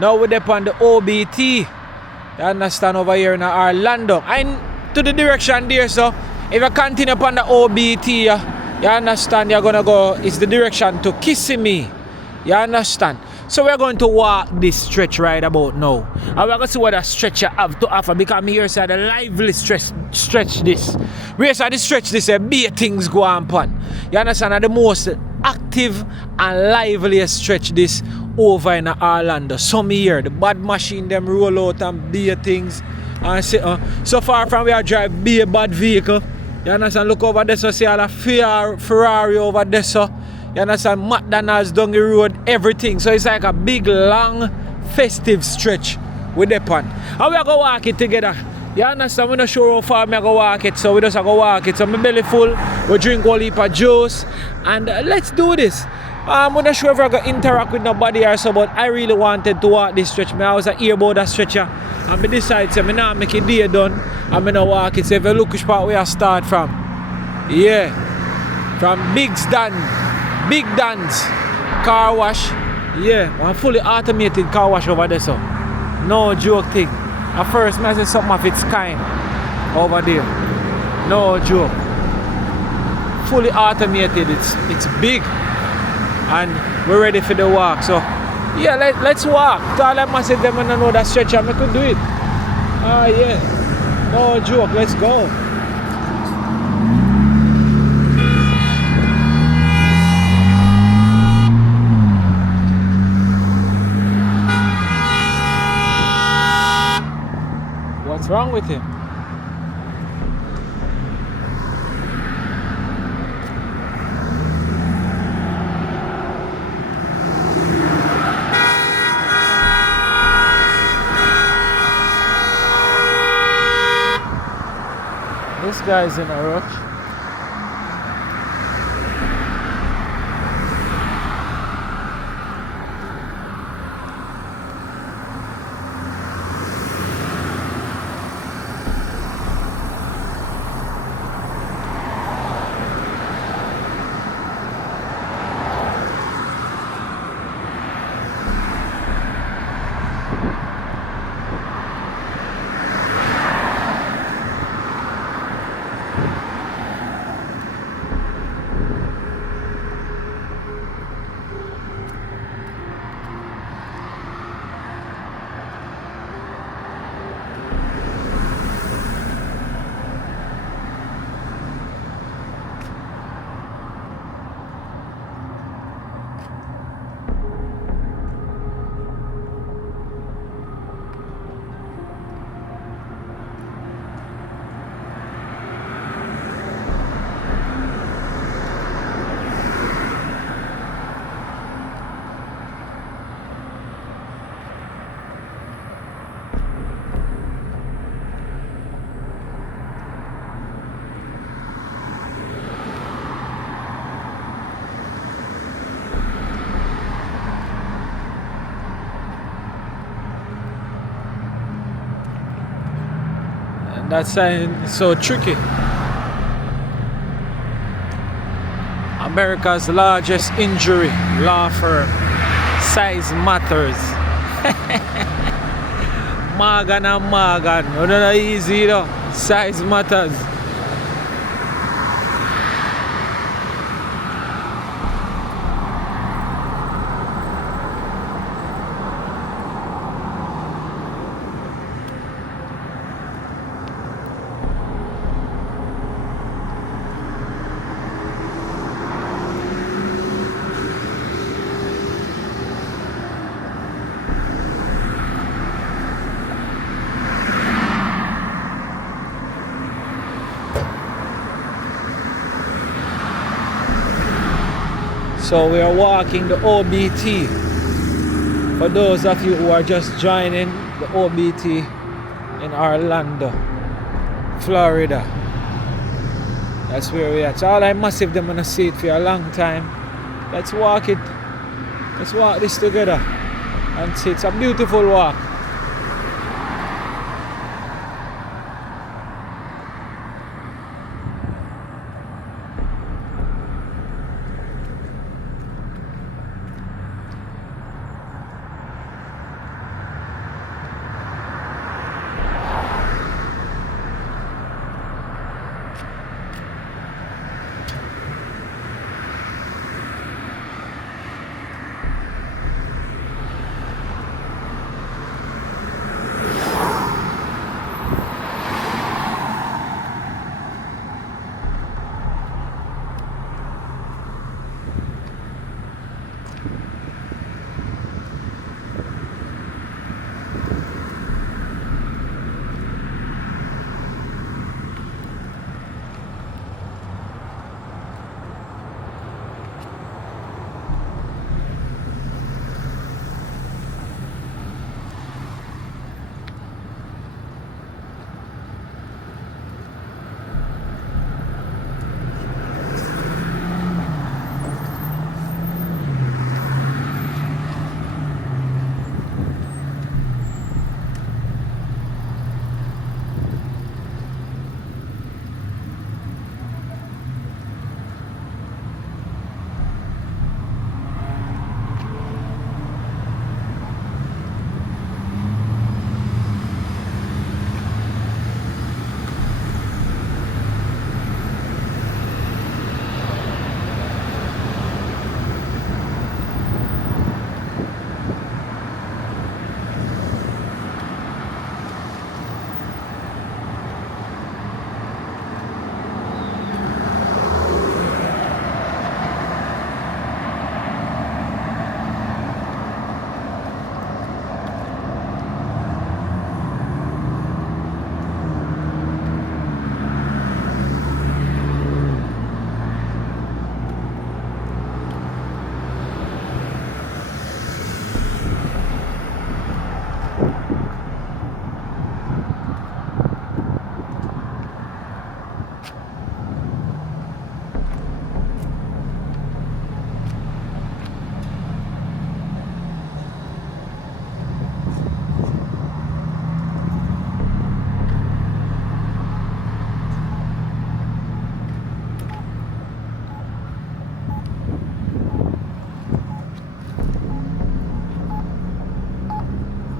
Now we're up on the OBT. You understand, over here in Orlando. And to the direction there, so if you continue upon the OBT, you understand, you're gonna go, it's the direction to Kissimmee. You understand? So we're going to walk this stretch right about now. And we're going to see what a stretch you have to offer, because me here say the lively stretch this. We say the stretch this, big things go on. You understand? And the most active and liveliest stretch this over in Orlando. Some here, the bad machine them roll out and be things. And say, so far from where I drive be a bad vehicle. You understand? Look over there, so see all the Ferrari over there, so. You understand? McDonald's down the road, everything. So it's like a big, long, festive stretch with the pan. And we're going to walk it together. You understand? We're not sure how far we're going to walk it, so we just go walk it. So my belly full, we drink all heap of juice, and let's do this. I'm not sure if I'm going to interact with nobody or so, but I really wanted to walk this stretch. I was hear about that stretcher, and I decided to not make it day done, and I'm going to walk it. So if you look which part where I start from. Yeah. From Big Dan's car wash. Yeah, a fully automated car wash over there, so no joke thing. At first I said something of its kind over there. No joke. Fully automated, it's big. And we're ready for the walk. So yeah, let's walk. Tell them I said them when I know that stretch and I could do it. Yeah. No joke, let's go. What's wrong with him? This guy's in a rush. That sign is so tricky. America's largest injury law firm. Size matters. Morgan and Morgan. Not easy though. Size matters. So we are walking the OBT. For those of you who are just joining, the OBT in Orlando, Florida. That's where we are. So all I massive them gonna see it for a long time. Let's walk it. Let's walk this together and see. It's a beautiful walk.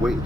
Wait.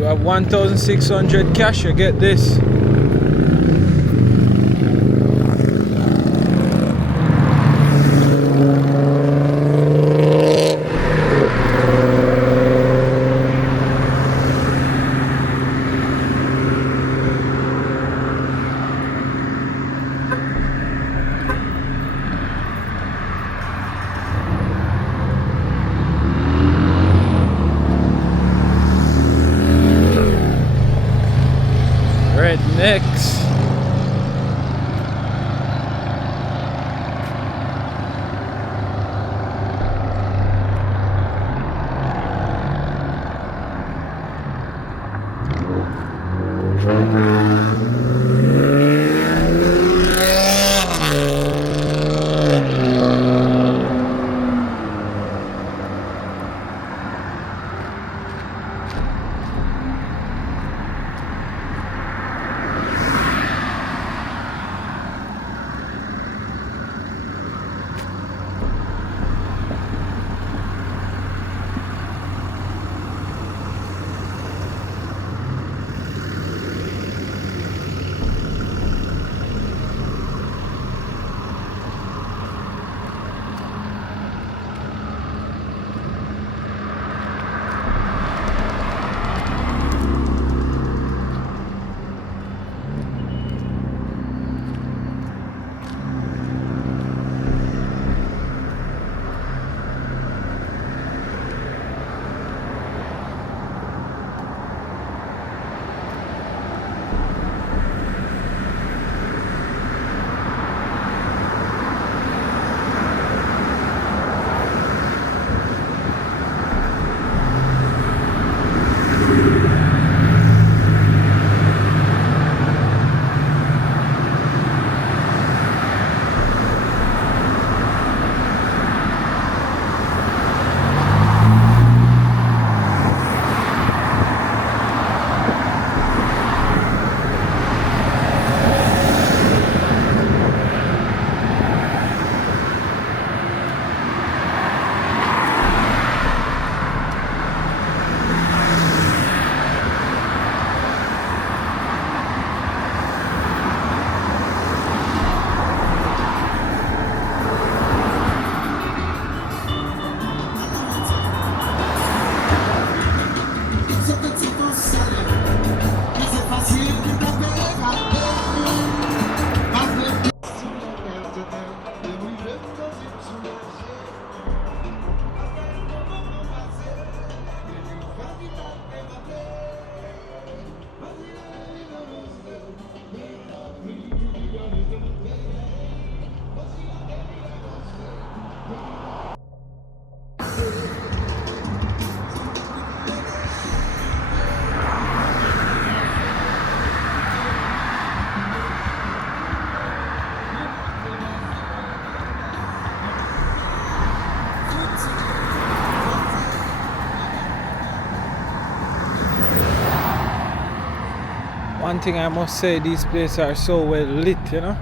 You have 1,600 cash, you get this. Rednecks. One thing I must say, these places are so well lit, you know.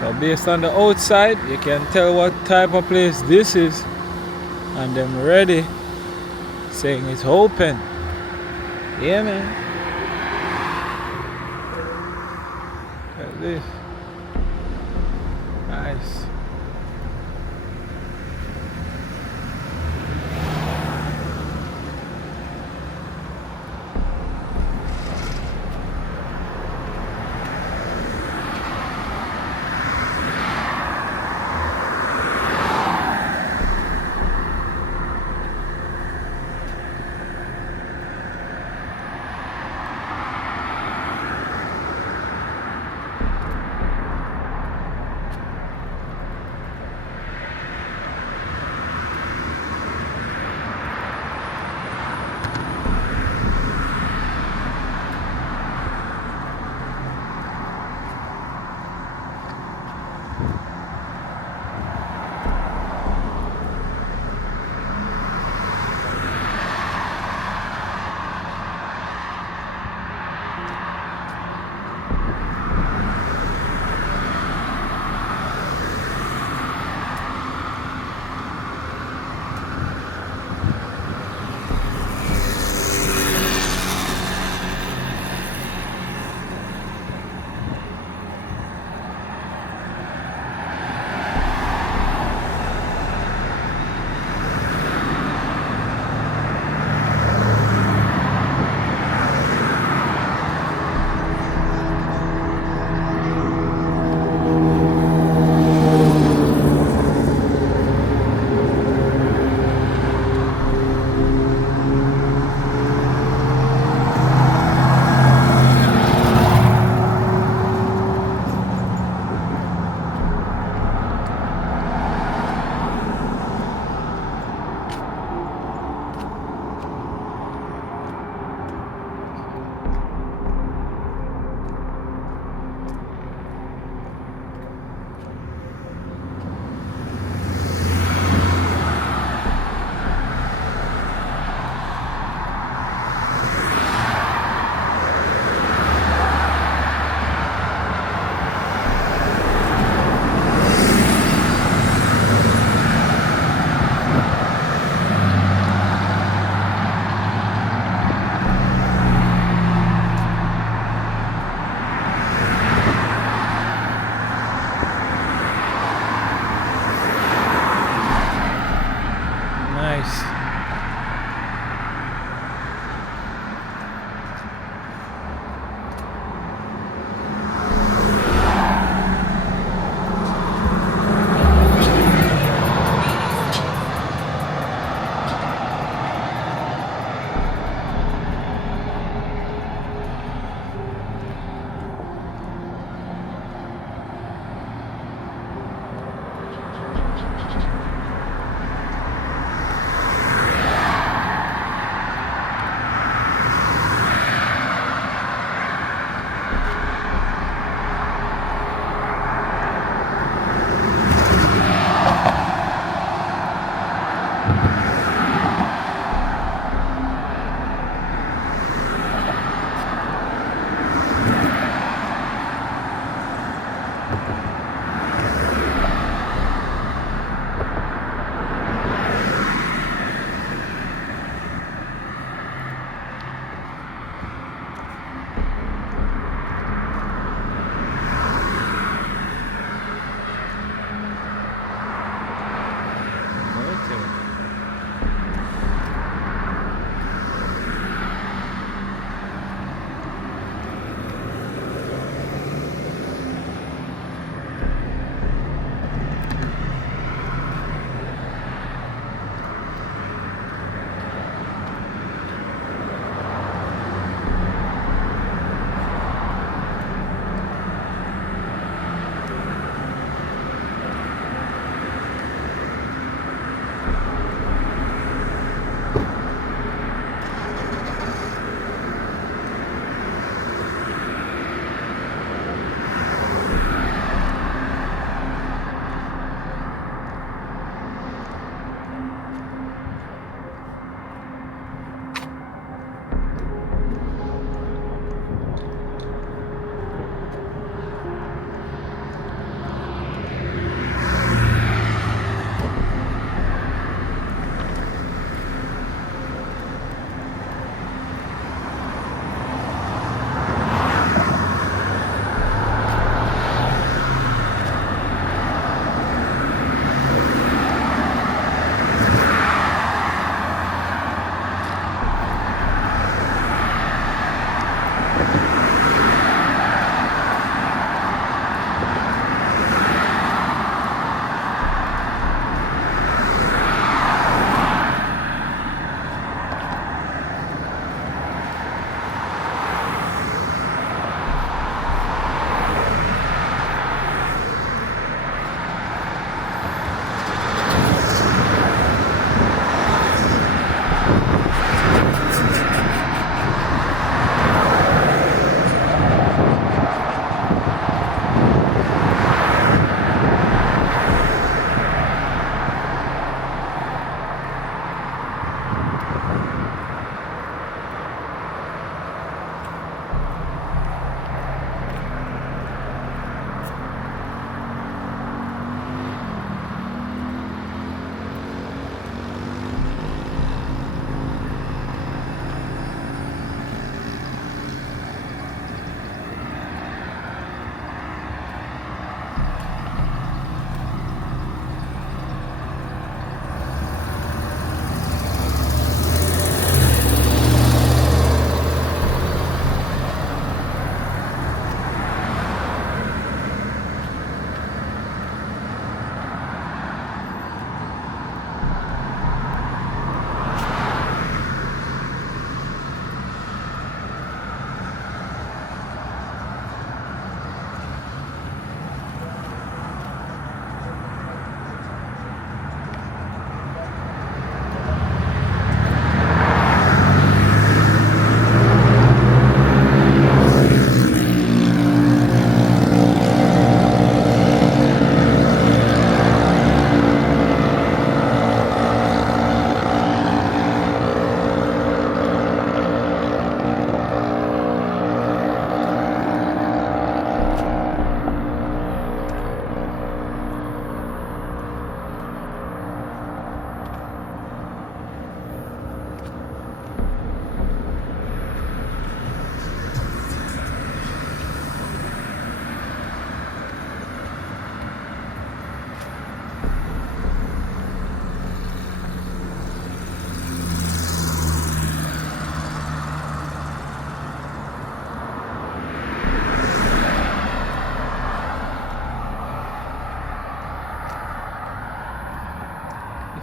So based on the outside, you can tell what type of place this is. And them ready, saying it's open. Yeah, man. Look at this. Nice.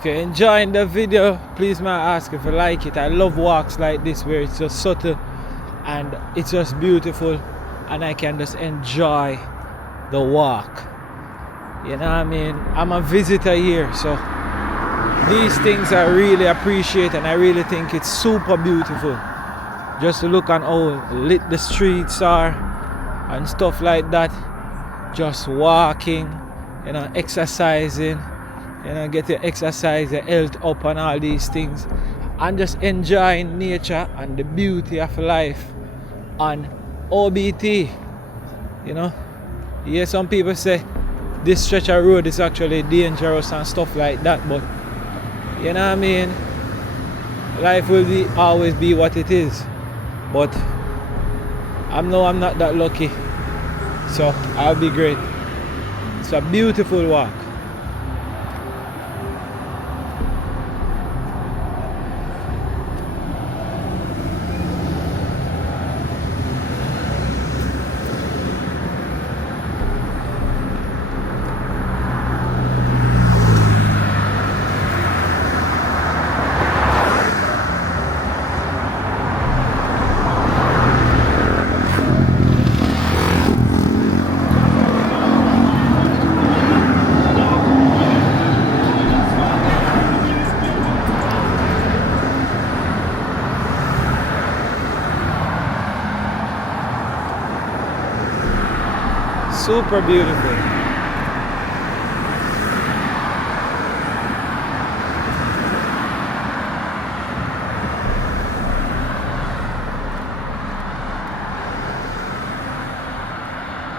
If you're enjoying the video, please may I ask if you like it. I love walks like this where it's just subtle and it's just beautiful and I can just enjoy the walk. You know what I mean? I'm a visitor here, so these things I really appreciate and I really think it's super beautiful. Just to look on how lit the streets are and stuff like that. Just walking, you know, exercising, you know, get your exercise, your health up and all these things. And just enjoying nature and the beauty of life on OBT. You know, you hear some people say this stretch of road is actually dangerous and stuff like that, but you know what I mean, life will always be what it is. But I'm not that lucky, so I'll be great. It's a beautiful walk. Super beautiful.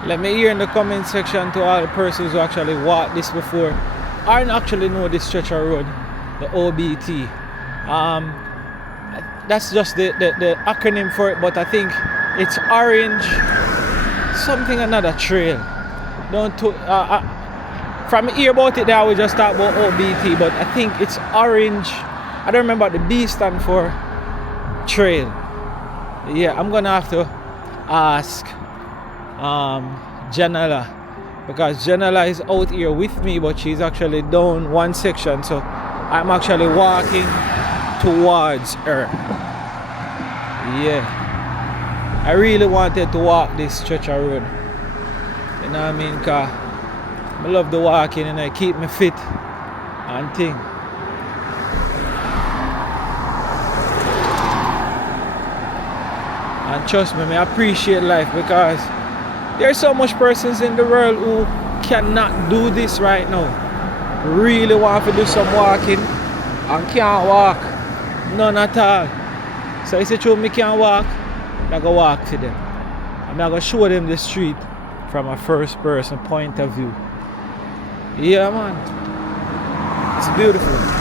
Let me hear in the comment section to all the persons who actually walked this before or actually know this stretch of road, the OBT. That's just the acronym for it, but I think it's orange something another trail. From hear about it there I will just talk about OBT, but I think it's orange. I don't remember what the B stand for. Trail. Yeah, I'm gonna have to ask Janela, because Janela is out here with me, but she's actually down one section, so I'm actually walking towards her. Yeah, I really wanted to walk this stretch of road. You know what I mean? Cause I love the walking and I keep me fit and thing. And trust me, I appreciate life because there's so much persons in the world who cannot do this right now. Really want to do some walking and can't walk. None at all. So it's true, me can't walk. I'm going to walk to them. I'm going to show them the street from a first person point of view. Yeah, man. It's beautiful.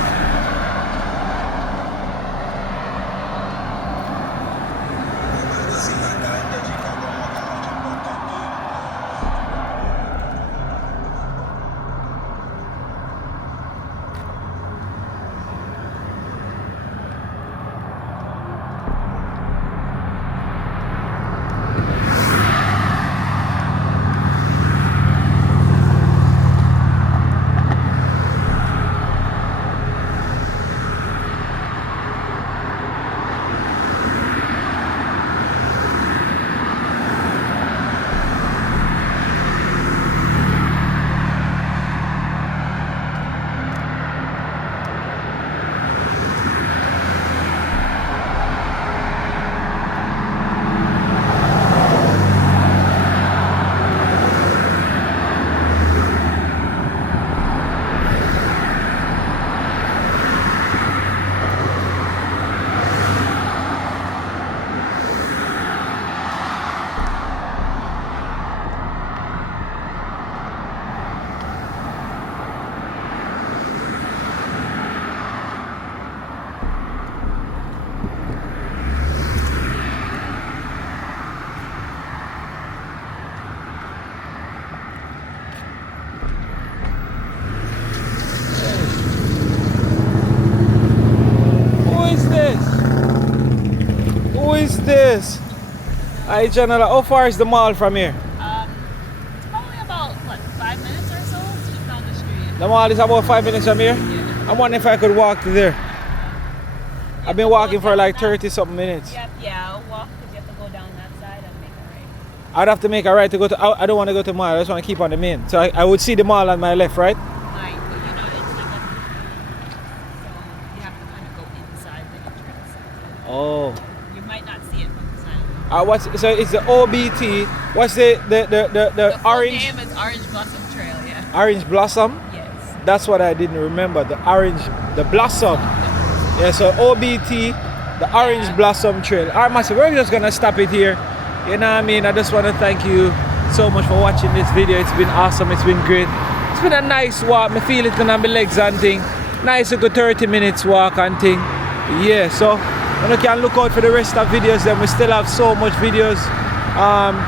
This. Hi, Janela. How far is the mall from here? It's probably about, 5 minutes or so? It's just down the street. The mall is about 5 minutes from here? Yeah. I'm wondering if I could walk to there. I've been walking for like 30 something minutes. Yep, yeah, I'll walk because you have to go down that side and make a right. I'd have to make a right to go to. I don't want to go to the mall. I just want to keep on the main. So I would see the mall on my left, right? Right, but you know, it's like a. So you have to kind of go inside the entrance. Oh. You might not see it from the side. What's so? It's the OBT. What's the The full orange name is Orange Blossom Trail, yeah. orange blossom? Yes. That's what I didn't remember. The orange, the blossom. Yeah. So OBT, the orange blossom trail. Alright, massive. We're just gonna stop it here. You know what I mean? I just want to thank you so much for watching this video. It's been awesome. It's been great. It's been a nice walk. I feel it on my legs and thing. Nice, a good 30 minutes walk and thing. Yeah. So you can look out for the rest of videos. Then we still have so much videos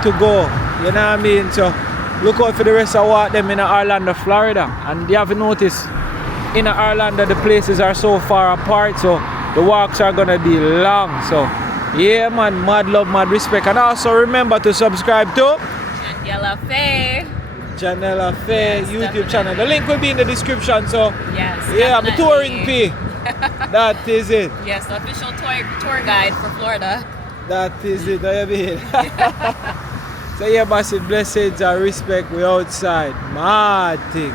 to go. You know what I mean? So look out for the rest of walk them in Orlando, Florida. And you have to notice in Orlando the places are so far apart, so the walks are gonna be long. So yeah man, mad love, mad respect. And also remember to subscribe to Janella Faye. Janella Faye Yes, YouTube definitely. channel. The link will be in the description. So Yes. yeah, I'm a definitely. touring P. That is it. Yes, the official tour guide for Florida. That is it. I mean. So yeah, massive blessings and respect. We outside. Mad thing.